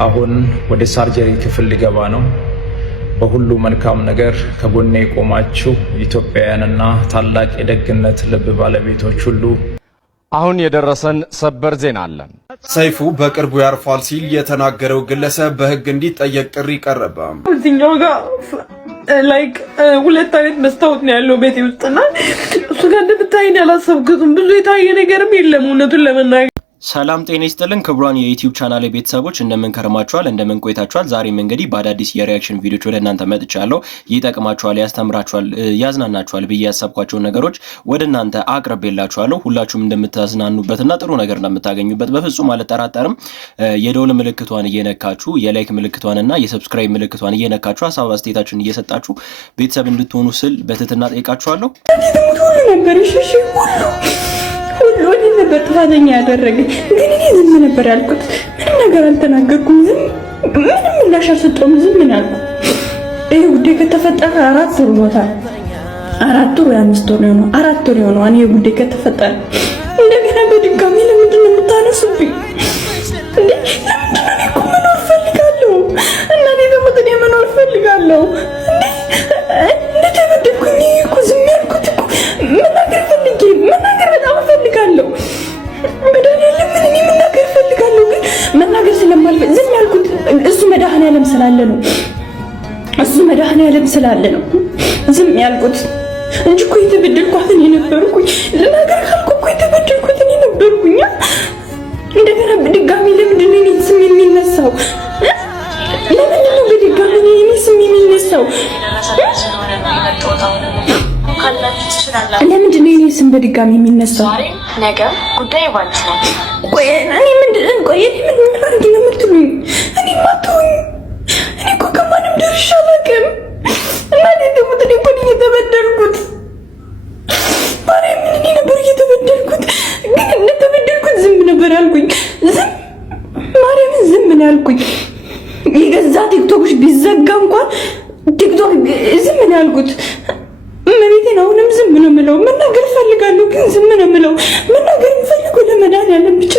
አሁን ወደ ሳርጀሪ ክፍል ሊገባ ነው። በሁሉ መልካም ነገር ከጎኔ የቆማችሁ ኢትዮጵያውያንና ታላቅ የደግነት ልብ ባለቤቶች ሁሉ አሁን የደረሰን ሰበር ዜና አለ። ሰይፉ በቅርቡ ያርፋል ሲል የተናገረው ግለሰብ በሕግ እንዲጠየቅ ጥሪ ቀረበ። እዚህኛው ጋር ሁለት አይነት መስታወት ነው ያለው ቤቴ ውስጥና እሱ ጋር እንደምታይኝ ያላሰብኩትም ብዙ የታየ ነገርም የለም እውነቱን ለመናገር። ሰላም ጤና ይስጥልን ክቡራን የዩቲዩብ ቻናል ቤተሰቦች እንደምን ከረማችኋል? እንደምን ቆይታችኋል? ዛሬም እንግዲህ በአዳዲስ የሪአክሽን ቪዲዮዎች ወደ እናንተ መጥቻለሁ። ይጠቅማችኋል፣ ያስተምራችኋል፣ ያዝናናችኋል ብዬ ያሰብኳቸውን ነገሮች ወደ እናንተ አቅርቤላችኋለሁ። ሁላችሁም እንደምታዝናኑበትና ጥሩ ነገር እንደምታገኙበት በፍጹም አልጠራጠርም። የደወል ምልክቷን እየነካችሁ የላይክ ምልክቷንና የሰብስክራይብ ምልክቷን እየነካችሁ ሀሳብ አስተያየታችሁን እየሰጣችሁ ቤተሰብ እንድትሆኑ ስል በትህትና ጠይቃችኋለሁ። ሁሉ ነበር ጥፋተኛ ያደረገኝ፣ ግን እኔ ዝም ነበር ያልኩት። ምንም ነገር አልተናገርኩም። ምንም ምላሽ አልሰጠሁም። ዝም ምን ያልኩ ይሄ ጉዳይ ከተፈጠረ 4 ወር ሆኖታል። 4 ወር 5 ወር ነው 4 ወር ነው። እኔ ጉዳይ ከተፈጠረ እንደገና በድጋሚ ለምንድን ነው የምታነሱብኝ? እንዴ ለምንድን ነው? እኮ መኖር ፈልጋለሁ እና እኔ ደግሞ መኖር ፈልጋለሁ። እንዴ ተበደኩኝ እኮ ዝም ያልኩት እኮ መናገር ፈልጌ መናገር በጣም ፈልጋለሁ። መድኃኒዓለም ምን እኔ መናገር ፈልጋለሁ፣ ግን መናገር ስለማልፈልግ ዝም ያልኩት እሱ መድኃኒዓለም ስላለ ነው። እሱ መድኃኒዓለም ስላለ ነው ዝም ያልኩት እንጂ እኮ የተበደልኳት እኔ ነበርኩኝ። ልናገር ካልኩ እኮ የተበደልኩት እኔ ነበርኩኝ። እንደገና በድጋሚ ለምንድን ነው እኔ ስም የሚነሳው? ለምንድን ነው በድጋሚ እኔ ስም የሚነሳው? ለምንድን ነው እኔ ስም በድጋሚ የሚነሳው? ነገ ጉዳይ ባንቺ ነው። ቆይ እኔ ምን ላድርግ ነው የምትሉኝ? እኔ ማተውኝ እኔ እኮ ከማንም ደርሼ አላውቅም። እና ደግሞ እኔ እኮ ነኝ የተበደልኩት። ማርያምን እኔ ነበር የተበደልኩት፣ ግን እንደተበደልኩት ዝም ነበር ያልኩኝ። ዝም ማርያምን ዝም ነው ያልኩኝ። የገዛ ቲክቶክሽ ቢዘጋ እንኳን ቲክቶክ ዝም ነው ያልኩት። እመቤቴን አሁንም ዝም ነው የምለው። መናገር ፈልጋለሁ ግን ዝም ነው የምለው። መናገር የምፈልገው ለመድኃኒዓለም ብቻ።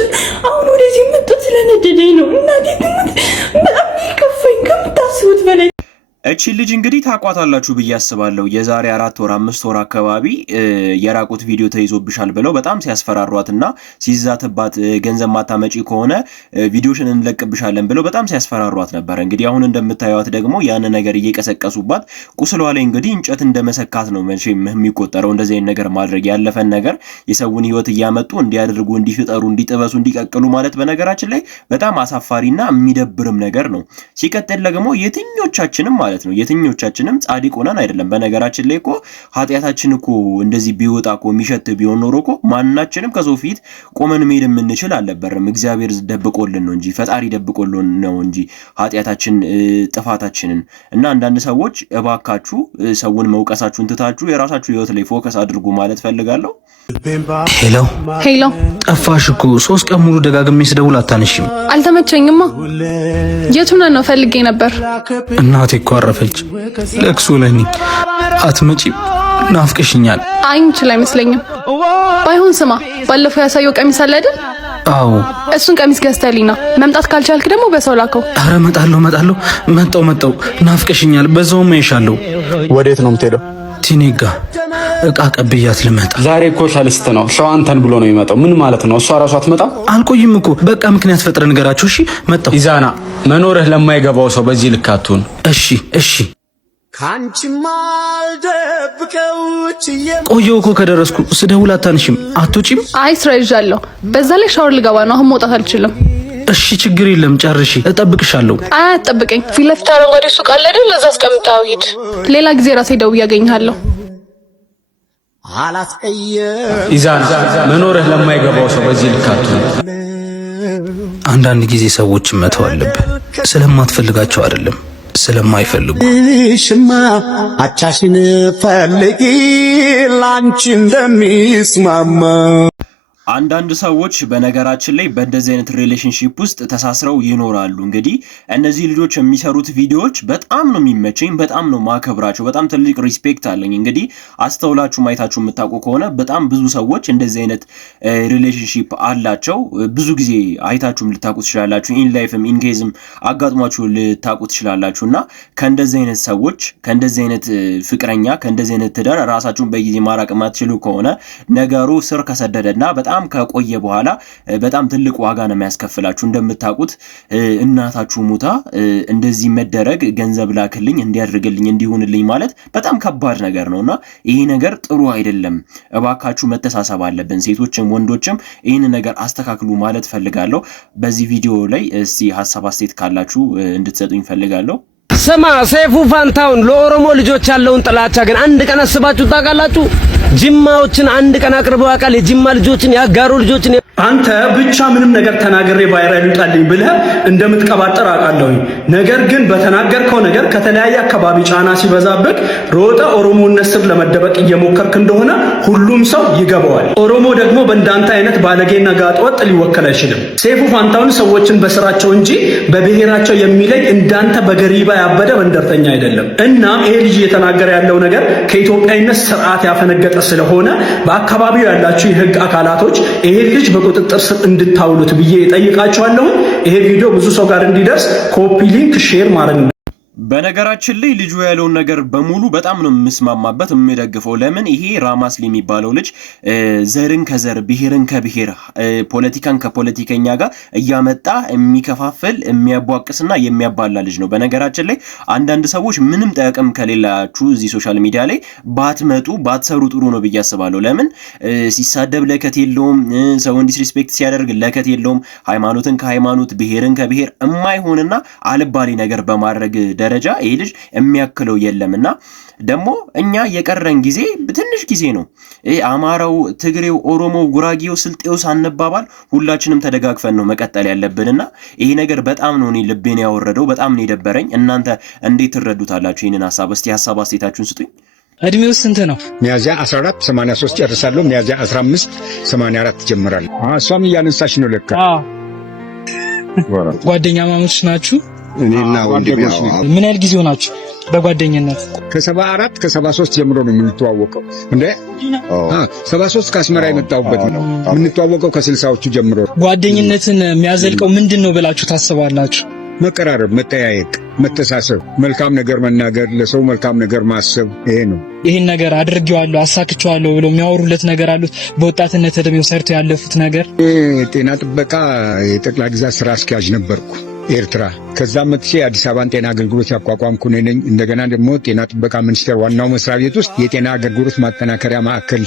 አሁን ወደዚህ መጥቶ ስለነደደኝ ነው። እናቴ ትሙት በጣም ይከፋኝ ከምታስቡት በላይ። እቺ ልጅ እንግዲህ ታቋታላችሁ ብዬ አስባለሁ። የዛሬ 4 ወር 5 ወር አካባቢ የራቁት ቪዲዮ ተይዞብሻል ብለው በጣም ሲያስፈራሯትና ሲዛትባት ገንዘብ ማታመጪ ከሆነ ቪዲዮሽን እንለቅብሻለን ብለው በጣም ሲያስፈራሯት ነበር። እንግዲህ አሁን እንደምታዩት ደግሞ ያን ነገር እየቀሰቀሱባት ቁስሏ ላይ እንግዲህ እንጨት እንደመሰካት ነው መቼም የሚቆጠረው። እንደዚህ አይነት ነገር ማድረግ ያለፈን ነገር የሰውን ሕይወት እያመጡ እንዲያደርጉ፣ እንዲፍጠሩ፣ እንዲጥበሱ፣ እንዲቀቅሉ ማለት በነገራችን ላይ በጣም አሳፋሪና የሚደብርም ነገር ነው። ሲቀጥል ደግሞ የትኞቻችንም ማለት ነው የትኞቻችንም ጻድቅ ሆነን አይደለም። በነገራችን ላይ እኮ ኃጢያታችን እኮ እንደዚህ ቢወጣ እኮ የሚሸት ቢሆን ኖሮ እኮ ማንናችንም ከሰው ፊት ቆመን መሄድ የምንችል አልነበረም። እግዚአብሔር ደብቆልን ነው እንጂ ፈጣሪ ደብቆልን ነው እንጂ ኃጢያታችን ጥፋታችንን። እና አንዳንድ ሰዎች እባካችሁ ሰውን መውቀሳችሁን ትታችሁ የራሳችሁ ህይወት ላይ ፎከስ አድርጉ ማለት ፈልጋለሁ። ሄሎ ጠፋሽ እኮ 3 ቀን ሙሉ ደጋግሜ ስደውል አታነሺም። አልተመቸኝማ። የቱን ነው ፈልጌ ነበር። እናቴ እኮ አረፈች። ለቅሶ ለኔ አትመጪም? ናፍቀሽኛል። አይንችል አይመስለኝም። ባይሆን ስማ፣ ባለፈው ያሳየው ቀሚስ አለ አይደል? አዎ እሱን ቀሚስ ገዝተልኝ ነው። መምጣት ካልቻልክ ደግሞ በሰው ላከው። ኧረ መጣለሁ። መጣው ናፍቀሽኛል። በዛውም አይሻለሁ። ወዴት ነው የምትሄደው? ቲኒጋ እቃ ቀብያት ልመጣ። ዛሬ እኮ ሰልስት ነው። ሰው አንተን ብሎ ነው የሚመጣው። ምን ማለት ነው? እሷ ራሷ አትመጣም? አልቆይም እኮ በቃ ምክንያት ፈጥረ ንገራችሁ። እሺ መጣው። ኢዛና መኖርህ ለማይገባው ሰው በዚህ ልክ አትሁን። እሺ ቆየሁ እኮ ከደረስኩ ስደውል አታንሺም። አትወጪም? አይ ስራ ይዣለሁ። በዛ ላይ ሻወር ልገባ ነው። አሁን መውጣት አልችልም። እሺ ችግር የለም ጨርሺ፣ እጠብቅሻለሁ። አትጠብቀኝ። ፊት ለፊት አረንጓዴ ሱቅ አለ አይደል? ለዛ አስቀምጣው ሂድ። ሌላ ጊዜ ራሴ ደውዬ አገኝሃለሁ። ኢዛና መኖርህ ለማይገባው ሰው በዚህ ልክ አትሁን። አንዳንድ ጊዜ ሰዎችን መተው አለብህ። ስለማትፈልጋቸው አይደለም ስለማይፈልጉ። ሽማ አቻሽን ፈልጊ ላንቺ እንደሚስማማ አንዳንድ ሰዎች በነገራችን ላይ በእንደዚህ አይነት ሪሌሽንሺፕ ውስጥ ተሳስረው ይኖራሉ። እንግዲህ እነዚህ ልጆች የሚሰሩት ቪዲዮዎች በጣም ነው የሚመቸኝ፣ በጣም ነው ማከብራቸው፣ በጣም ትልቅ ሪስፔክት አለኝ። እንግዲህ አስተውላችሁ ማየታችሁ የምታውቁ ከሆነ በጣም ብዙ ሰዎች እንደዚህ አይነት ሪሌሽንሺፕ አላቸው። ብዙ ጊዜ አይታችሁም ልታውቁ ትችላላችሁ። ኢን ላይፍም ኢን ኬዝም አጋጥሟችሁ ልታውቁ ትችላላችሁ። እና ከእንደዚህ አይነት ሰዎች ከእንደዚህ አይነት ፍቅረኛ ከእንደዚህ አይነት ትዳር ራሳችሁን በጊዜ ማራቅ የማትችሉ ከሆነ ነገሩ ስር ከሰደደና በጣም ከቆየ በኋላ በጣም ትልቅ ዋጋ ነው የሚያስከፍላችሁ። እንደምታውቁት እናታችሁ ሞታ እንደዚህ መደረግ ገንዘብ ላክልኝ እንዲያድርግልኝ እንዲሆንልኝ ማለት በጣም ከባድ ነገር ነውና ይሄ ነገር ጥሩ አይደለም። እባካችሁ መተሳሰብ አለብን። ሴቶችም ወንዶችም ይህን ነገር አስተካክሉ ማለት ፈልጋለሁ። በዚህ ቪዲዮ ላይ እስቲ ሐሳብ አስተያየት ካላችሁ እንድትሰጡኝ ፈልጋለሁ። ስማ ሰይፉ ፋንታውን ለኦሮሞ ልጆች ያለውን ጥላቻ ግን አንድ ቀን አስባችሁ ታውቃላችሁ? ጅማዎችን አንድ ቀን አቅርበው ያውቃል? የጅማ ልጆችን ያጋሩ ልጆችን አንተ ብቻ ምንም ነገር ተናግሬ ቫይራል ይውጣልኝ ብለህ እንደምትቀባጠር አውቃለሁኝ። ነገር ግን በተናገርከው ነገር ከተለያየ አካባቢ ጫና ሲበዛብህ ሮጠ ኦሮሞነት ስር ለመደበቅ እየሞከርክ እንደሆነ ሁሉም ሰው ይገባዋል። ኦሮሞ ደግሞ በእንዳንተ አይነት ባለጌና ጋጠወጥ ሊወከል አይችልም። ሰይፉ ፋንታውን ሰዎችን በስራቸው እንጂ በብሔራቸው የሚለይ እንዳንተ በገሪባ ያበደ መንደርተኛ አይደለም። እና ይሄ ልጅ እየተናገረ ያለው ነገር ከኢትዮጵያዊነት ስርዓት ያፈነገጠ ስለሆነ በአካባቢው ያላችሁ የህግ አካላቶች ይሄ ልጅ ቁጥጥር ስር እንድታውሉት ብዬ እጠይቃችኋለሁ። ይሄ ቪዲዮ ብዙ ሰው ጋር እንዲደርስ ኮፒ ሊንክ ሼር ማድረግ ነው። በነገራችን ላይ ልጁ ያለውን ነገር በሙሉ በጣም ነው የምስማማበት የምደግፈው። ለምን ይሄ ራማስሊ የሚባለው ልጅ ዘርን ከዘር ብሔርን ከብሔር ፖለቲካን ከፖለቲከኛ ጋር እያመጣ የሚከፋፍል የሚያቧቅስና የሚያባላ ልጅ ነው። በነገራችን ላይ አንዳንድ ሰዎች ምንም ጥቅም ከሌላችሁ እዚህ ሶሻል ሚዲያ ላይ ባትመጡ ባትሰሩ ጥሩ ነው ብዬ አስባለሁ። ለምን ሲሳደብ ለከት የለውም፣ ሰውን ዲስሪስፔክት ሲያደርግ ለከት የለውም። ሃይማኖትን ከሃይማኖት ብሔርን ከብሔር የማይሆንና አልባሌ ነገር በማድረግ ደረጃ ይሄ ልጅ የሚያክለው የለምና ደግሞ እኛ የቀረን ጊዜ ትንሽ ጊዜ ነው። አማራው፣ ትግሬው፣ ኦሮሞው፣ ጉራጌው፣ ስልጤው ሳንባባል ሁላችንም ተደጋግፈን ነው መቀጠል ያለብንና ይሄ ነገር በጣም ነው እኔ ልቤን ያወረደው፣ በጣም ነው የደበረኝ። እናንተ እንዴት ትረዱታላችሁ ይሄንን ሐሳብ? እስቲ ሐሳብ አስተያየታችሁን ስጡኝ። እድሜው ስንት ነው? ሚያዚያ 14 83 ጨርሳለሁ። ሚያዚያ 15 84 ጀምራለሁ። እሷም እያነሳሽ ነው ለካ። ጓደኛ ማሞች ናችሁ? እኔና ወንድሜ። ምን ያህል ጊዜ ሆናችሁ በጓደኝነት? ከ74 ከ73 ጀምሮ ነው የምንተዋወቀው። እንዴ 73 ከአስመራ የመጣሁበት ነው። የምንተዋወቀው ከ60ዎቹ ጀምሮ። ጓደኝነትን የሚያዘልቀው ምንድን ነው ብላችሁ ታስባላችሁ? መቀራረብ፣ መጠያየቅ፣ መተሳሰብ፣ መልካም ነገር መናገር፣ ለሰው መልካም ነገር ማሰብ፣ ይሄ ነው። ይሄን ነገር አድርጌዋለሁ አሳክቼዋለሁ ብለው የሚያወሩለት ነገር አሉት? በወጣትነት እድሜው ሰርተው ያለፉት ነገር? ጤና ጥበቃ የጠቅላይ ግዛት ስራ አስኪያጅ ነበርኩ ኤርትራ። ከዛ መጥቼ አዲስ አበባን ጤና አገልግሎት ያቋቋምኩ ነኝ። እንደገና ደግሞ ጤና ጥበቃ ሚኒስቴር ዋናው መስሪያ ቤት ውስጥ የጤና አገልግሎት ማጠናከሪያ ማዕከል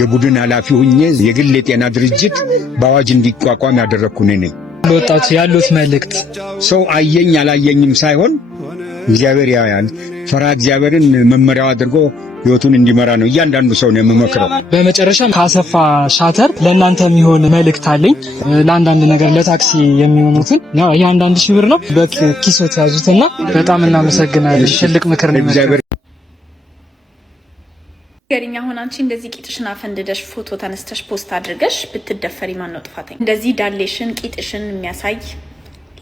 የቡድን ኃላፊ ሁኜ የግል የጤና ድርጅት በአዋጅ እንዲቋቋም ያደረግኩ ነኝ። ለወጣቱ ያሉት መልእክት ሰው አየኝ አላየኝም ሳይሆን እግዚአብሔር ያያል። ፈራ እግዚአብሔርን መመሪያው አድርጎ ህይወቱን እንዲመራ ነው እያንዳንዱ ሰው ነው የምመክረው። በመጨረሻ ከአሰፋ ሻተር ለእናንተ የሚሆን መልእክት አለኝ። ለአንዳንድ ነገር ለታክሲ የሚሆኑትን የአንዳንድ ሺህ ብር ነው በኪሶት ያዙትና በጣም እናመሰግናለን። ትልቅ ምክር ነው። ገሪኛ አሁን አንቺ እንደዚህ ቂጥሽን አፈንድደሽ ፎቶ ተነስተሽ ፖስት አድርገሽ ብትደፈሪ ማን ነው ጥፋተኛ? እንደዚህ ዳሌሽን ቂጥሽን የሚያሳይ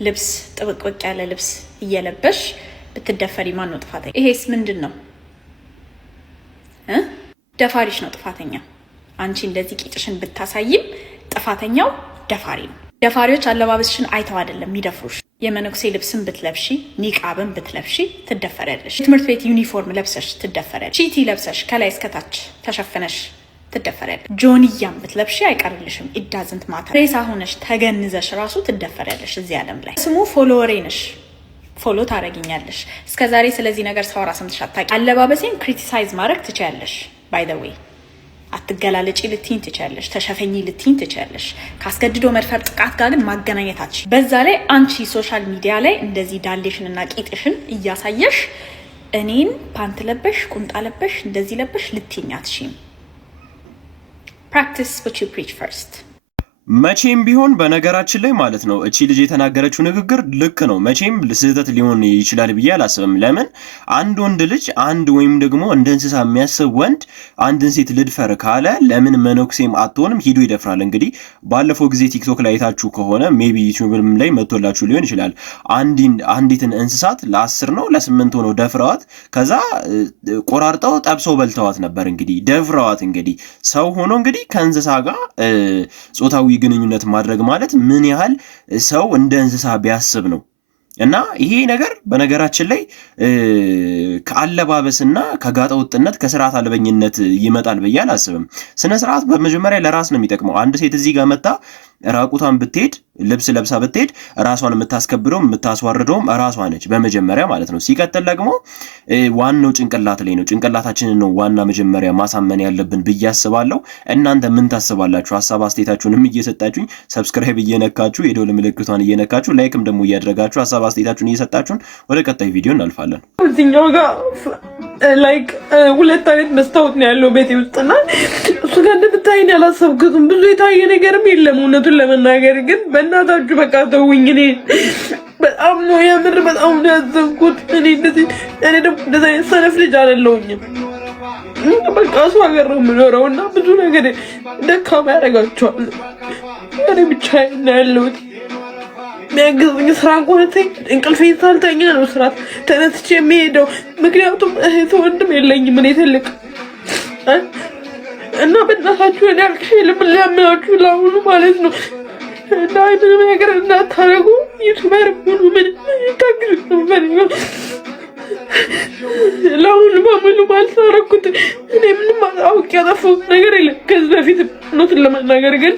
ልብስ ጥብቅብቅ ያለ ልብስ እየለበሽ ብትደፈሪ ማን ነው ጥፋተኛ? ይሄስ ምንድን ነው? ደፋሪሽ ነው ጥፋተኛ። አንቺ እንደዚህ ቂጥሽን ብታሳይም ጥፋተኛው ደፋሪ ነው። ደፋሪዎች አለባበስሽን አይተው አይደለም የሚደፍሩሽ። የመነኩሴ ልብስን ብትለብሺ ኒቃብን ብትለብሺ ትደፈሪያለሽ። ትምህርት ቤት ዩኒፎርም ለብሰሽ ትደፈሪያለሽ። ቺቲ ለብሰሽ ከላይ እስከታች ተሸፍነሽ ትደፈሪያለሽ። ጆንያም ብትለብሺ አይቀርልሽም። ኢዳዝንት ማተር። ሬሳ ሆነሽ ተገንዘሽ ራሱ ትደፈሪያለሽ። እዚህ ዓለም ላይ ስሙ ፎሎወሬ ነሽ፣ ፎሎ ታረጊኛለሽ። እስከዛሬ ስለዚህ ነገር ሳወራ ሰምተሽ አታውቂ። አለባበሴን ክሪቲሳይዝ ማድረግ ትችያለሽ። ባይ ዘ ዌይ አትገላለጪ ልትይኝ ትችያለሽ፣ ተሸፈኚ ልትይኝ ትችያለሽ። ካስገድዶ መድፈር ጥቃት ጋር ግን ማገናኘታች። በዛ ላይ አንቺ ሶሻል ሚዲያ ላይ እንደዚህ ዳሌሽንና ቂጥሽን እያሳየሽ እኔን ፓንት ለበሽ ቁምጣ ለበሽ እንደዚህ ለበሽ ልትይኝ አትችይም። ፕራክቲስ what you preach first። መቼም ቢሆን በነገራችን ላይ ማለት ነው እቺ ልጅ የተናገረችው ንግግር ልክ ነው። መቼም ስህተት ሊሆን ይችላል ብዬ አላስብም። ለምን አንድ ወንድ ልጅ አንድ ወይም ደግሞ እንደ እንስሳ የሚያስብ ወንድ አንድን ሴት ልድፈር ካለ ለምን መነኩሴም አትሆንም ሂዶ ይደፍራል። እንግዲህ ባለፈው ጊዜ ቲክቶክ ላይ አይታችሁ ከሆነ ሜቢ ዩቲዩብም ላይ መጥቶላችሁ ሊሆን ይችላል። አንዲትን እንስሳት ለ10 ነው ለ8 ሆነው ደፍረዋት ከዛ ቆራርጠው ጠብሰው በልተዋት ነበር። እንግዲህ ደፍረዋት እንግዲህ ሰው ሆኖ እንግዲህ ከእንስሳ ጋር ጾታዊ ግንኙነት ማድረግ ማለት ምን ያህል ሰው እንደ እንስሳ ቢያስብ ነው። እና ይሄ ነገር በነገራችን ላይ ከአለባበስና ከጋጠ ወጥነት ከስርዓት አልበኝነት ይመጣል ብዬ አላስብም። ስነ ስርዓት በመጀመሪያ ለራስ ነው የሚጠቅመው። አንድ ሴት እዚህ ጋር መጣ ራቁቷን ብትሄድ ልብስ ለብሳ ብትሄድ ራሷን የምታስከብረው የምታስዋርደውም ራሷ ነች በመጀመሪያ ማለት ነው። ሲቀጥል ደግሞ ዋናው ጭንቅላት ላይ ነው። ጭንቅላታችንን ነው ዋና መጀመሪያ ማሳመን ያለብን ብዬ አስባለሁ። እናንተ ምን ታስባላችሁ? ሀሳብ አስተያየታችሁንም እየሰጣችሁኝ ሰብስክራይብ እየነካችሁ የደወል ምልክቷን እየነካችሁ ላይክም ደግሞ እያደረጋችሁ ሀሳብ አስተያየታችሁን እየሰጣችሁን ወደ ቀጣይ ቪዲዮ እናልፋለን። እዚህኛው ጋር ላይክ 2 አይነት መስታወት ነው ያለው ቤቴ ውስጥና እሱ ጋር እንደምታይኝ ያላሰብኩትም ብዙ የታየ ነገርም የለም እውነቱን ለመናገር ግን በእናታችሁ በቃ ተውኝ። እኔ በጣም ነው የምር በጣም ነው ያዘንኩት። እኔ ደግሞ እንደዛ ሰነፍ ልጅ አይደለሁኝም። በቃ እሱ ሀገር ነው የምኖረው እና ብዙ ነገር ደካማ ያደርጋቸዋል። እኔ ብቻዬን ነው ያለሁት። የሚያግዙኝ ስራ እንኳን እንቅልፌን ሳልተኛ ነው ስራ ተነስቼ የሚሄደው። ምክንያቱም እህት ወንድም የለኝም እኔ ትልቅ እና በእናታችሁ እኔ አልቅሼ ለምላችሁ ለአሁኑ ማለት ነው እና ምንም ነገር እንዳታረጉ ዩቱበር ሁሉ ምን ታግዙ ነው ለአሁኑ በሙሉ ባልታረኩት እኔ ምንም አውቄ ያጠፋሁት ነገር የለም ከዚህ በፊት እውነቱን ለመናገር ግን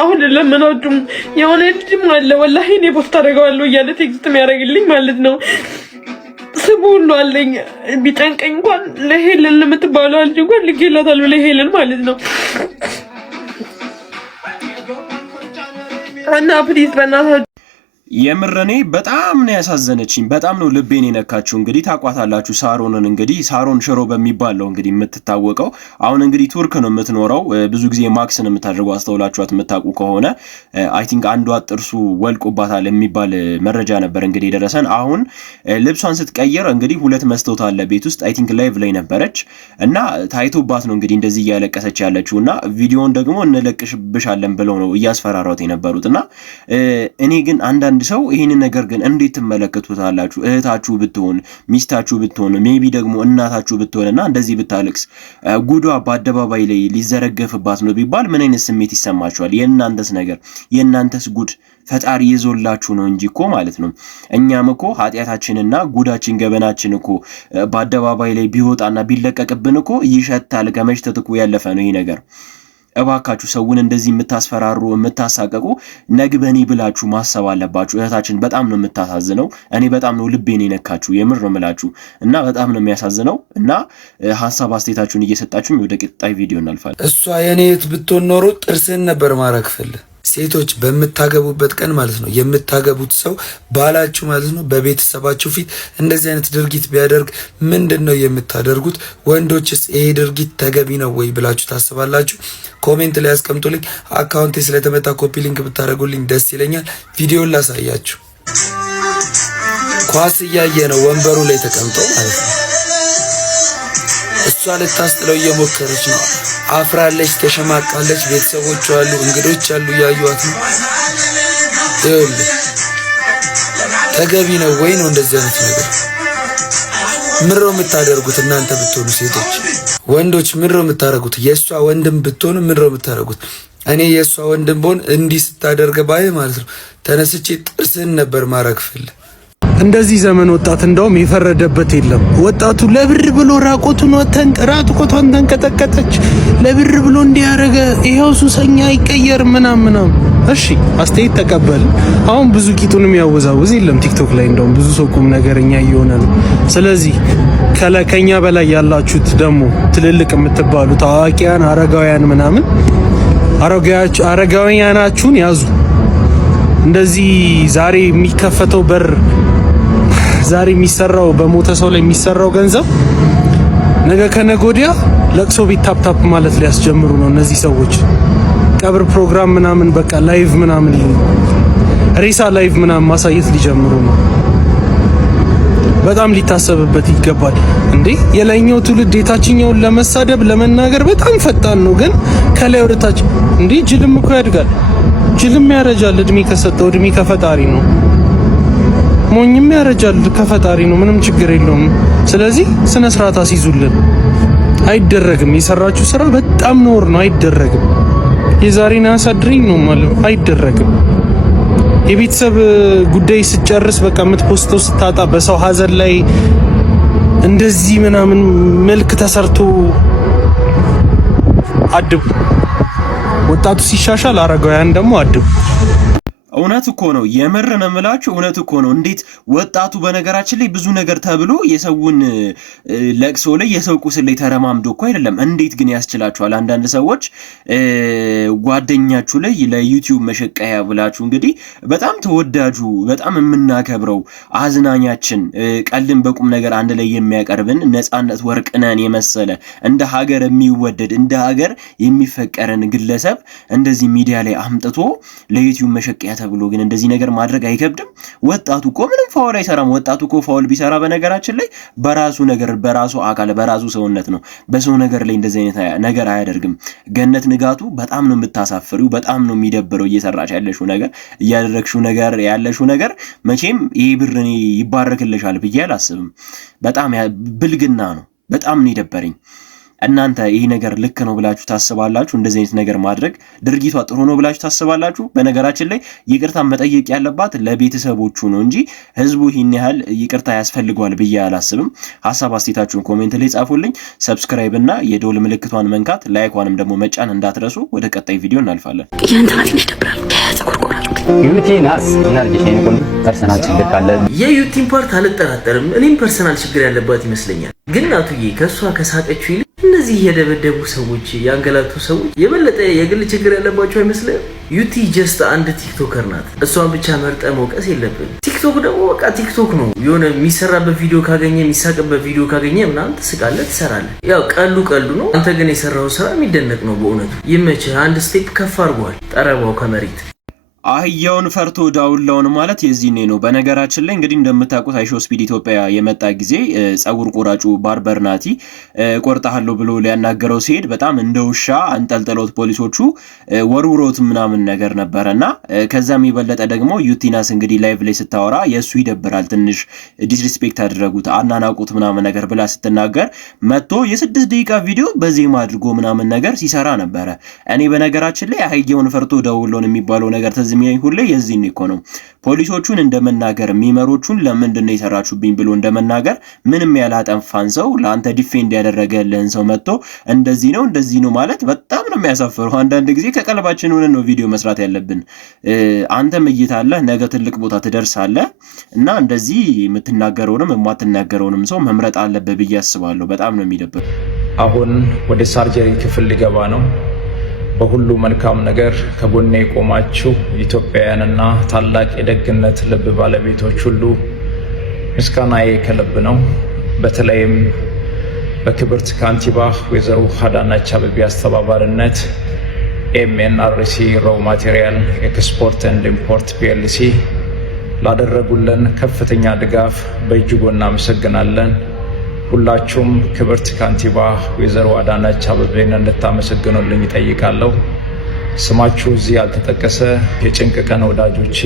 አሁን ለምናችሁም የሆነ ልጅም አለ ወላሂ እኔ ፖስት አደርገዋለሁ እያለ ቴክስት የሚያደርግልኝ ማለት ነው። ስሙ ሁሉ አለኝ ቢጨንቀኝ እንኳን ለሄለን ለምትባለው ልጅ እንኳን ልኬላታለሁ ለሄለን ማለት ነው። እና ፕሊዝ በእናታችሁ የምረኔ በጣም ነው ያሳዘነችኝ። በጣም ነው ልቤን የነካችው። እንግዲህ ታቋታላችሁ ሳሮንን። እንግዲህ ሳሮን ሽሮ በሚባለው እንግዲህ የምትታወቀው አሁን እንግዲህ ቱርክ ነው የምትኖረው። ብዙ ጊዜ ማክስን የምታደርገው አስተውላችኋት የምታውቁ ከሆነ አይ ቲንክ አንዷ ጥርሱ ወልቆባታል የሚባል መረጃ ነበር እንግዲህ የደረሰን። አሁን ልብሷን ስትቀይር እንግዲህ 2 መስታወት አለ ቤት ውስጥ። አይ ቲንክ ላይቭ ላይ ነበረች እና ታይቶባት ነው እንግዲህ እንደዚህ እያለቀሰች ያለችው እና ቪዲዮውን ደግሞ እንለቅሽብሻለን ብለው ነው እያስፈራሯት የነበሩት እና እኔ ግን አንዳንድ ሰው ይሄንን ነገር ግን እንዴት ትመለከቱታላችሁ? እህታችሁ ብትሆን ሚስታችሁ ብትሆን ሜቢ ደግሞ እናታችሁ ብትሆንና እንደዚህ ብታለቅስ ጉዷ በአደባባይ ላይ ሊዘረገፍባት ነው ቢባል ምን አይነት ስሜት ይሰማችኋል? የእናንተስ ነገር የእናንተስ ጉድ ፈጣሪ ይዞላችሁ ነው እንጂ እኮ ማለት ነው። እኛም እኮ ኃጢአታችንና ጉዳችን ገበናችን እኮ በአደባባይ ላይ ቢወጣና ቢለቀቅብን እኮ ይሸታል። ከመሽተት እኮ ያለፈ ነው ይሄ ነገር። እባካችሁ ሰውን እንደዚህ የምታስፈራሩ የምታሳቀቁ ነግበኔ ብላችሁ ማሰብ አለባችሁ። እህታችን በጣም ነው የምታሳዝነው። እኔ በጣም ነው ልቤን የነካችሁ የምር ነው የምላችሁ እና በጣም ነው የሚያሳዝነው እና ሀሳብ አስተያየታችሁን እየሰጣችሁኝ ወደ ቀጣይ ቪዲዮ እናልፋለን። እሷ የኔ እህት ብትሆን ኖሮ ጥርስን ነበር ማረግፈል። ሴቶች በምታገቡበት ቀን ማለት ነው የምታገቡት ሰው ባላችሁ ማለት ነው በቤተሰባችሁ ፊት እንደዚህ አይነት ድርጊት ቢያደርግ ምንድን ነው የምታደርጉት? ወንዶችስ ይሄ ድርጊት ተገቢ ነው ወይ ብላችሁ ታስባላችሁ? ኮሜንት ላይ አስቀምጡልኝ። አካውንቴ ስለተመታ ኮፒ ሊንክ ብታደርጉልኝ ደስ ይለኛል። ቪዲዮን ላሳያችሁ። ኳስ እያየ ነው ወንበሩ ላይ ተቀምጦ ማለት ነው። እሷ ልታስጥለው እየሞከረች ነው። አፍራለች፣ ተሸማቃለች። ቤተሰቦቿ አሉ፣ እንግዶች አሉ፣ ያዩዋት ነው። ይኸውልህ ተገቢ ነው ወይ ነው እንደዚህ አይነት ነገር? ምሮ የምታደርጉት እናንተ ብትሆኑ ሴቶች፣ ወንዶች ምሮ የምታደርጉት የእሷ ወንድም ብትሆኑ ምሮ የምታደርጉት? እኔ የእሷ ወንድም ብሆን እንዲህ ስታደርግ ባይ ማለት ነው ተነስቼ ጥርስን ነበር ማረግፍል። እንደዚህ ዘመን ወጣት እንደውም የፈረደበት የለም። ወጣቱ ለብር ብሎ ራቆቱን ራቁቷን ተንቀጠቀጠች፣ ለብር ብሎ እንዲያረገ ይሄው ሱሰኛ ይቀየር ምናምን። እሺ አስተያየት ተቀበል። አሁን ብዙ ቂጡንም ያወዛውዝ የለም ቲክቶክ ላይ እንደውም ብዙ ሰው ቁም ነገረኛ እየሆነ ነው። ስለዚህ ከኛ በላይ ያላችሁት ደግሞ ትልልቅ የምትባሉ ታዋቂያን አረጋውያን ምናምን አረጋውያናችሁን ያዙ። እንደዚህ ዛሬ የሚከፈተው በር ዛሬ የሚሰራው በሞተ ሰው ላይ የሚሰራው ገንዘብ ነገ ከነገ ወዲያ ለቅሶ ቤት ታፕታፕ ማለት ሊያስጀምሩ ነው እነዚህ ሰዎች። ቀብር ፕሮግራም ምናምን በቃ ላይቭ ምናምን ሬሳ ላይቭ ምናምን ማሳየት ሊጀምሩ ነው። በጣም ሊታሰብበት ይገባል እንዴ! የላይኛው ትውልድ የታችኛውን ለመሳደብ ለመናገር በጣም ፈጣን ነው፣ ግን ከላይ ወደ ታች እንዴ! ጅልም እኮ ያድጋል፣ ጅልም ያረጃል። እድሜ ከሰጠው እድሜ ከፈጣሪ ነው። ሞኝም ያረጃል ከፈጣሪ ነው። ምንም ችግር የለውም። ስለዚህ ስነ ስርዓት አስይዙልን። አይደረግም። የሰራችሁ ስራ በጣም ነውር ነው። አይደረግም። የዛሬን አያሳድረኝ ነው ማለት አይደረግም። የቤተሰብ ጉዳይ ስጨርስ በቃ የምትፖስተው ስታጣ በሰው ሀዘን ላይ እንደዚህ ምናምን መልክ ተሰርቶ አድቡ። ወጣቱ ሲሻሻል አረጋውያን ደግሞ አድቡ። እውነት እኮ ነው። የምር ነው የምላችሁ። እውነት እኮ ነው። እንዴት ወጣቱ በነገራችን ላይ ብዙ ነገር ተብሎ የሰውን ለቅሶ ላይ የሰው ቁስል ላይ ተረማምዶ እኮ አይደለም። እንዴት ግን ያስችላችኋል? አንዳንድ ሰዎች ጓደኛችሁ ላይ ለዩቲዩብ መሸቀያ ብላችሁ እንግዲህ በጣም ተወዳጁ በጣም የምናከብረው አዝናኛችን ቀልድን በቁም ነገር አንድ ላይ የሚያቀርብን ነፃነት ወርቅነህን የመሰለ እንደ ሀገር የሚወደድ እንደ ሀገር የሚፈቀረን ግለሰብ እንደዚህ ሚዲያ ላይ አምጥቶ ለዩቲዩብ መሸቀያ ተብሎ ግን እንደዚህ ነገር ማድረግ አይከብድም? ወጣቱ እኮ ምንም ፋውል አይሰራም። ወጣቱ እኮ ፋውል ቢሰራ በነገራችን ላይ በራሱ ነገር በራሱ አካል በራሱ ሰውነት ነው። በሰው ነገር ላይ እንደዚህ አይነት ነገር አያደርግም። ገነት ንጋቱ በጣም ነው የምታሳፍሪው። በጣም ነው የሚደብረው እየሰራች ያለሽው ነገር እያደረግሽው ነገር ያለሽው ነገር መቼም ይሄ ብር እኔ ይባረክልሻል ብዬ አላስብም። በጣም ብልግና ነው። በጣም ነው የደበረኝ። እናንተ ይሄ ነገር ልክ ነው ብላችሁ ታስባላችሁ? እንደዚህ አይነት ነገር ማድረግ ድርጊቷ ጥሩ ነው ብላችሁ ታስባላችሁ? በነገራችን ላይ ይቅርታ መጠየቅ ያለባት ለቤተሰቦቹ ነው እንጂ ህዝቡ ይህን ያህል ይቅርታ ያስፈልገዋል ብዬ አላስብም። ሀሳብ አስተያየታችሁን ኮሜንት ላይ ጻፉልኝ። ሰብስክራይብ እና የደወል ምልክቷን መንካት ላይኳንም ደግሞ መጫን እንዳትረሱ። ወደ ቀጣይ ቪዲዮ እናልፋለን። ዩቲናስ እናርጅሽን ፐርሰናል ችግር ካለ የዩቲን ፓርት አልጠራጠርም። እኔም ፐርሰናል ችግር ያለባት ይመስለኛል። ግን ናቱዬ ከሷ ከሳቀችው ይልቅ እነዚህ የደበደቡ ሰዎች ያንገላቱ ሰዎች የበለጠ የግል ችግር ያለባቸው አይመስልም? ዩቲ ጀስት አንድ ቲክቶከር ናት። እሷን ብቻ መርጠ መውቀስ የለብን። ቲክቶክ ደግሞ በቃ ቲክቶክ ነው። የሆነ የሚሰራበት ቪዲዮ ካገኘ የሚሳቅበት ቪዲዮ ካገኘ ምናምን ትስቃለህ፣ ትሰራለህ። ያው ቀሉ ነው። አንተ ግን የሰራው ስራ የሚደነቅ ነው በእውነቱ። ይመችህ። አንድ ስቴፕ ከፍ አድርጓል ጠረባው ከመሬት። አህያውን ፈርቶ ዳውላውን ማለት የዚህኔ ነው። በነገራችን ላይ እንግዲህ እንደምታውቁት አይሾ ስፒድ ኢትዮጵያ የመጣ ጊዜ ጸጉር ቆራጩ ባርበር ናቲ ቆርጣለሁ ብሎ ሊያናገረው ሲሄድ በጣም እንደ ውሻ አንጠልጥሎት ፖሊሶቹ ወርውሮት ምናምን ነገር ነበረና ከዛም የበለጠ ደግሞ ዩቲናስ እንግዲህ ላይቭ ላይ ስታወራ የሱ ይደብራል፣ ትንሽ ዲስሪስፔክት አደረጉት አናናቁት ምናምን ነገር ብላ ስትናገር መጥቶ የ6 ደቂቃ ቪዲዮ በዜማ አድርጎ ምናምን ነገር ሲሰራ ነበረ። እኔ በነገራችን ላይ አህያውን ፈርቶ ዳውላውን የሚባለው ነገር ተዝሚያኝ ሁሌ የዚህን እኮ ነው። ፖሊሶቹን እንደመናገር ሚመሮቹን ለምንድነው የሰራችሁብኝ ብሎ እንደመናገር ምንም ያላጠፋን ሰው ለአንተ ዲፌንድ ያደረገልህን ሰው መጥቶ እንደዚህ ነው ማለት በጣም ነው የሚያሳፍረው። አንዳንድ ጊዜ ከቀልባችን ሆነን ነው ቪዲዮ መስራት ያለብን። አንተም እይታለህ ነገ ትልቅ ቦታ ትደርሳለህ እና እንደዚህ የምትናገረውንም የማትናገረውንም ሰው መምረጥ አለብህ ብዬ አስባለሁ። በጣም ነው የሚደብር። አሁን ወደ ሳርጀሪ ክፍል ሊገባ ነው። በሁሉ መልካም ነገር ከጎኔ የቆማችሁ ኢትዮጵያውያንና ታላቅ የደግነት ልብ ባለቤቶች ሁሉ ምስጋናዬ ከልብ ነው። በተለይም በክብርት ካንቲባ ወይዘሮ አዳነች አቤቤ አስተባባሪነት ኤምኤንአርሲ ሮው ማቴሪያል ኤክስፖርት ኤንድ ኢምፖርት ፒኤልሲ ላደረጉልን ከፍተኛ ድጋፍ በእጅጉ እናመሰግናለን። ሁላችሁም ክብርት ካንቲባ ወይዘሮ አዳነች አቤቤን እንድታመሰግኑልኝ ይጠይቃለሁ። ስማችሁ እዚህ ያልተጠቀሰ የጭንቅ ቀን ወዳጆቼ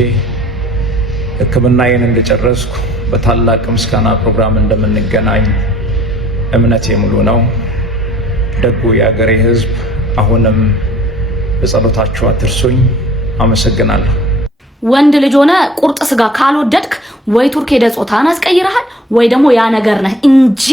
ሕክምናዬን እንደጨረስኩ በታላቅ ምስጋና ፕሮግራም እንደምንገናኝ እምነቴ ሙሉ ነው። ደጉ የአገሬ ሕዝብ አሁንም በጸሎታችሁ አትርሱኝ። አመሰግናለሁ። ወንድ ልጅ ሆነ ቁርጥ ስጋ ካልወደድክ ወይ ቱርክ ሄደ ጾታን አስቀይረሃል ወይ ደግሞ ያ ነገር ነህ እንጂ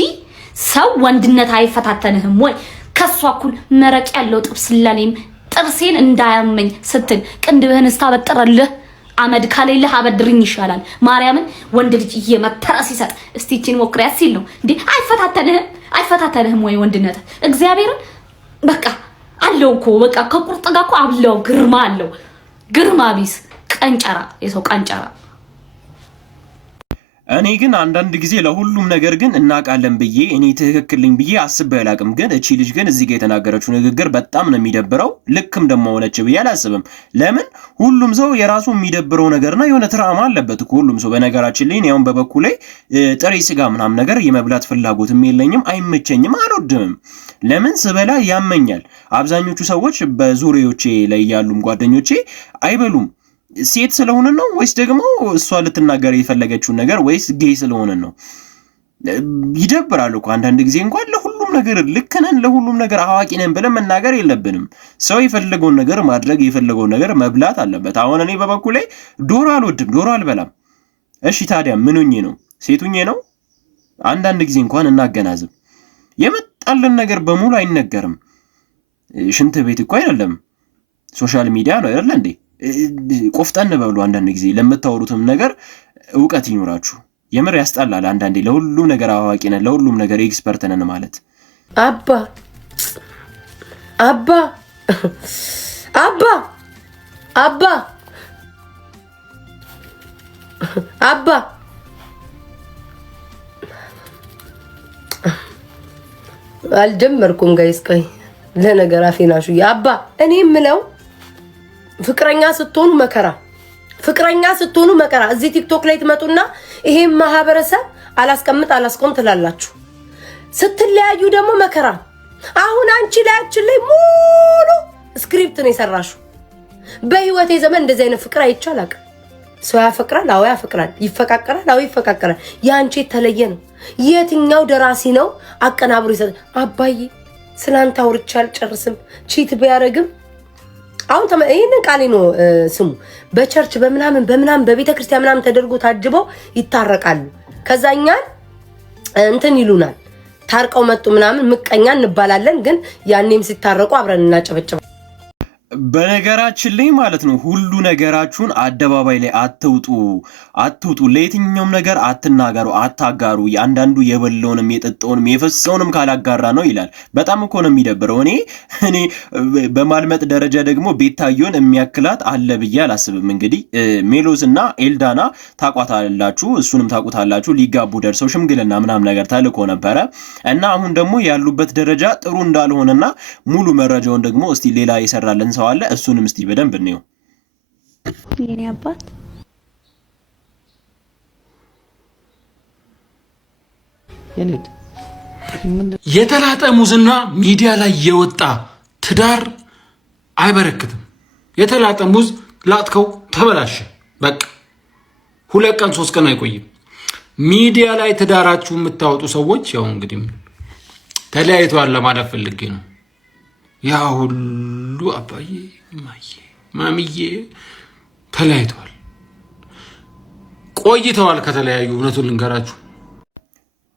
ሰው ወንድነት አይፈታተንህም ወይ? ከሷ እኩል መረቅ ያለው ጥብስ ለኔም ጥርሴን እንዳያመኝ ስትል ቅንድብህን ስታበጥረልህ አመድ ካሌለህ አበድርኝ ይሻላል። ማርያምን ወንድ ልጅ እየመተረ ሲሰጥ እስቲ እቺን ሞክሪያት ሲል ነው እንዴ? አይፈታተንህም ወይ ወንድነት? እግዚአብሔርን በቃ አለው እኮ በቃ ከቁርጥ ጋር እኮ አብለው ግርማ አለው። ግርማ ቢስ ቀንጨራ የሰው ቀንጨራ። እኔ ግን አንዳንድ ጊዜ ለሁሉም ነገር ግን እናቃለን ብዬ እኔ ትክክልኝ ብዬ አስቤ አላቅም። ግን እቺ ልጅ ግን እዚህ ጋር የተናገረችው ንግግር በጣም ነው የሚደብረው። ልክም ደግሞ ሆነች ብዬ አላስብም። ለምን ሁሉም ሰው የራሱ የሚደብረው ነገርና የሆነ ትራማ አለበት እኮ ሁሉም ሰው። በነገራችን ላይ ያውን በበኩሌ ጥሬ ስጋ ምናምን ነገር የመብላት ፍላጎትም የለኝም፣ አይመቸኝም፣ አልወድምም። ለምን ስበላ ያመኛል። አብዛኞቹ ሰዎች በዙሪያዎቼ ላይ ያሉም ጓደኞቼ አይበሉም። ሴት ስለሆነ ነው ወይስ ደግሞ እሷ ልትናገር የፈለገችውን ነገር ወይስ ጌይ ስለሆነ ነው? ይደብራል እኮ አንዳንድ ጊዜ እንኳን ለሁሉም ነገር ልክ ነን ለሁሉም ነገር አዋቂ ነን ብለን መናገር የለብንም። ሰው የፈለገውን ነገር ማድረግ የፈለገውን ነገር መብላት አለበት። አሁን እኔ በበኩሌ ዶሮ አልወድም፣ ዶሮ አልበላም። እሺ ታዲያ ምን ሆኜ ነው? ሴት ሆኜ ነው? አንዳንድ ጊዜ እንኳን እናገናዝብ። የመጣልን ነገር በሙሉ አይነገርም። ሽንት ቤት እኮ አይደለም ሶሻል ሚዲያ ነው አይደል እንዴ? ቆፍጠን በሉ። አንዳንድ ጊዜ ለምታወሩትም ነገር ዕውቀት ይኖራችሁ። የምር ያስጣላል አንዳንዴ ለሁሉም ነገር አዋቂ ነን ለሁሉም ነገር ኤክስፐርት ነን ማለት። አባ አባ አባ አባ አባ አልጀመርኩም ጋይስ። ቆይ ለነገር አፌናሹ አባ እኔ የምለው ፍቅረኛ ስትሆኑ መከራ፣ ፍቅረኛ ስትሆኑ መከራ። እዚህ ቲክቶክ ላይ ትመጡና ይሄን ማህበረሰብ አላስቀምጥ አላስቆም ትላላችሁ። ስትለያዩ ደግሞ መከራ። አሁን አንቺ ላያችን ላይ ሙሉ ስክሪፕት ነው የሰራሽው። በህይወቴ ዘመን እንደዚህ አይነት ፍቅር አይቻል አቅ ሰው ያፈቅራል፣ አዎ ያፈቅራል፣ ይፈቃቀራል፣ አዎ ይፈቃቀራል። ያንቺ የተለየ ነው። የትኛው ደራሲ ነው አቀናብሮ ይሰጥ? አባዬ ስላንተ አውርቼ አልጨርስም። ቺት ቢያረግም አሁን ይሄንን ቃሌ ነው ስሙ። በቸርች በምናምን በቤተ ክርስቲያን ምናምን ተደርጎ ታጅበው ይታረቃሉ። ከዛኛን እንትን ይሉናል። ታርቀው መጡ ምናምን ምቀኛ እንባላለን። ግን ያኔም ሲታረቁ አብረን እናጨበጭባለን። በነገራችን ላይ ማለት ነው ሁሉ ነገራችሁን አደባባይ ላይ አትውጡ። ለየትኛውም ነገር አትናገሩ፣ አታጋሩ። አንዳንዱ የበለውንም የጠጣውንም የፈሰውንም ካላጋራ ነው ይላል። በጣም እኮ ነው የሚደብረው። እኔ በማልመጥ ደረጃ ደግሞ ቤታዮን የሚያክላት አለ ብዬ አላስብም። እንግዲህ ሜሎስና ኤልዳና ታቋታላችሁ፣ እሱንም ታቁታላችሁ። ሊጋቡ ደርሰው ሽምግልና ምናምን ነገር ተልኮ ነበረ እና አሁን ደግሞ ያሉበት ደረጃ ጥሩ እንዳልሆነና ሙሉ መረጃውን ደግሞ እስቲ ሌላ ይሰራልን ሰው አለ። እሱንም እስቲ በደንብ እንየው። የኔ አባት የተላጠ ሙዝና ሚዲያ ላይ የወጣ ትዳር አይበረክትም። የተላጠ ሙዝ ላጥከው ተበላሸ፣ በቃ 2 ቀን 3 ቀን አይቆይም። ሚዲያ ላይ ትዳራችሁ የምታወጡ ሰዎች ያው እንግዲህ ተለያይተዋል ለማለት ፈልጌ ነው። ያ ሁሉ አባዬ ማሚዬ ተለያይተዋል፣ ቆይተዋል ከተለያዩ። እውነቱን ልንገራችሁ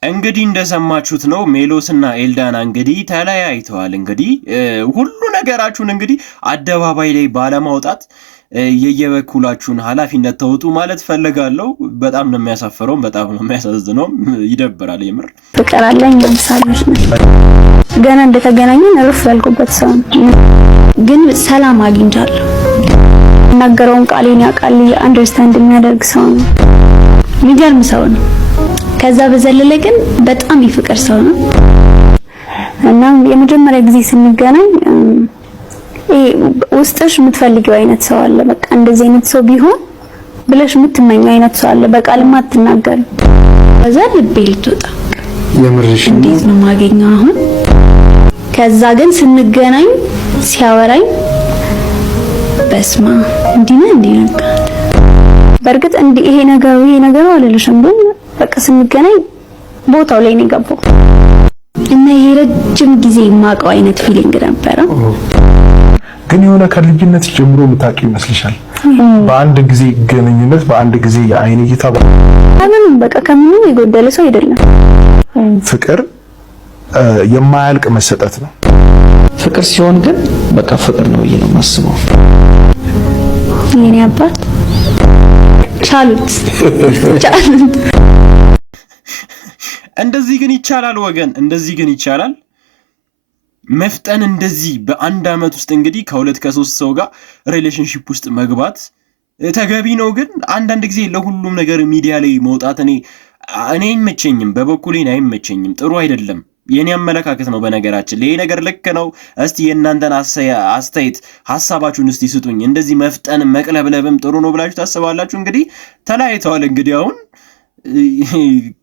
እንግዲህ እንደሰማችሁት ነው። ሜሎስና ኤልዳና እንግዲህ ተለያይተዋል። እንግዲህ ሁሉ ነገራችሁን እንግዲህ አደባባይ ላይ ባለማውጣት የየበኩላችሁን ኃላፊነት ተወጡ ማለት ፈልጋለሁ። በጣም ነው የሚያሳፍረው፣ በጣም ነው የሚያሳዝነው፣ ይደብራል የምር። ፍቅር አለኝ ለምሳሌዎች ገና እንደተገናኘን እረፍ ያልኩበት ሰው ግን ሰላም አግኝቻለሁ። እናገረውን ቃሌን ያውቃል፣ አንደርስታንድ የሚያደርግ ሰው ነው፣ የሚገርም ሰው ነው። ከዛ በዘለለ ግን በጣም ይፍቅር ሰው ነው እና የመጀመሪያ ጊዜ ስንገናኝ ውስጥሽ የምትፈልጊው አይነት ሰው አለ። በቃ እንደዚህ አይነት ሰው ቢሆን ብለሽ የምትመኘው አይነት ሰው አለ። በቃልም አትናገሪ። ከዛ ልቤ ልትወጣ የምርሽ እንዴት ነው ማገኘው አሁን? ከዛ ግን ስንገናኝ ሲያወራኝ በስማ እንዲና እንዲነካ በርግጥ ይሄ ነገሩ አልልሽም፣ ግን በቃ ስንገናኝ ቦታው ላይ ነው የገባው እና ይሄ ረጅም ጊዜ የማውቀው አይነት ፊሊንግ ነበረ። ግን የሆነ ከልጅነት ጀምሮ የምታውቂው ይመስልሻል? በአንድ ጊዜ ግንኙነት፣ በአንድ ጊዜ የአይን እይታ ምንም በቃ ከምንም የጎደለ ሰው አይደለም። ፍቅር የማያልቅ መሰጠት ነው። ፍቅር ሲሆን ግን በቃ ፍቅር ነው ብዬ ነው የማስበው። የኔ አባት ቻሉት። እንደዚህ ግን ይቻላል ወገን፣ እንደዚህ ግን ይቻላል መፍጠን። እንደዚህ በአንድ አመት ውስጥ እንግዲህ ከ2 ከ3 ሰው ጋር ሪሌሽንሺፕ ውስጥ መግባት ተገቢ ነው። ግን አንዳንድ ጊዜ ለሁሉም ነገር ሚዲያ ላይ መውጣት እኔ አይመቸኝም፣ በበኩሌ አይመቸኝም፣ ጥሩ አይደለም። የኔ አመለካከት ነው። በነገራችን ላይ ይሄ ነገር ልክ ነው። እስቲ የእናንተን አስተያየት ሀሳባችሁን እስቲ ስጡኝ። እንደዚህ መፍጠን መቅለብለብም ጥሩ ነው ብላችሁ ታስባላችሁ? እንግዲህ ተለያይተዋል። እንግዲህ አሁን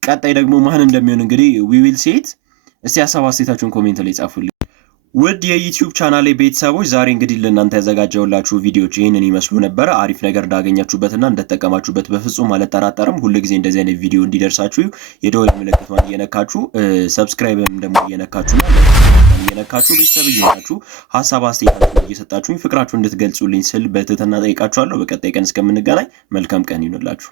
ቀጣይ ደግሞ ማን እንደሚሆን እንግዲህ ዊ ዊል ሴት። እስቲ ሀሳብ አስተያየታችሁን ኮሜንት ላይ ጻፉልኝ። ውድ የዩቲዩብ ቻናሌ ቤተሰቦች ዛሬ እንግዲህ ለእናንተ ያዘጋጀውላችሁ ቪዲዮዎች ይህንን ይመስሉ ነበር። አሪፍ ነገር እንዳገኛችሁበትና እንደተጠቀማችሁበት በፍጹም አልጠራጠርም። ሁልጊዜ እንደዚህ አይነት ቪዲዮ እንዲደርሳችሁ የደወል ምልክቷን እየነካችሁ ሰብስክራይብም ደግሞ እየነካችሁና እየነካችሁ ቤተሰብ እየሆናችሁ ሀሳብ አስተያየታችሁን እየሰጣችሁኝ ፍቅራችሁ እንድትገልጹልኝ ስል በትህትና ጠይቃችኋለሁ። በቀጣይ ቀን እስከምንገናኝ መልካም ቀን ይሁንላችሁ።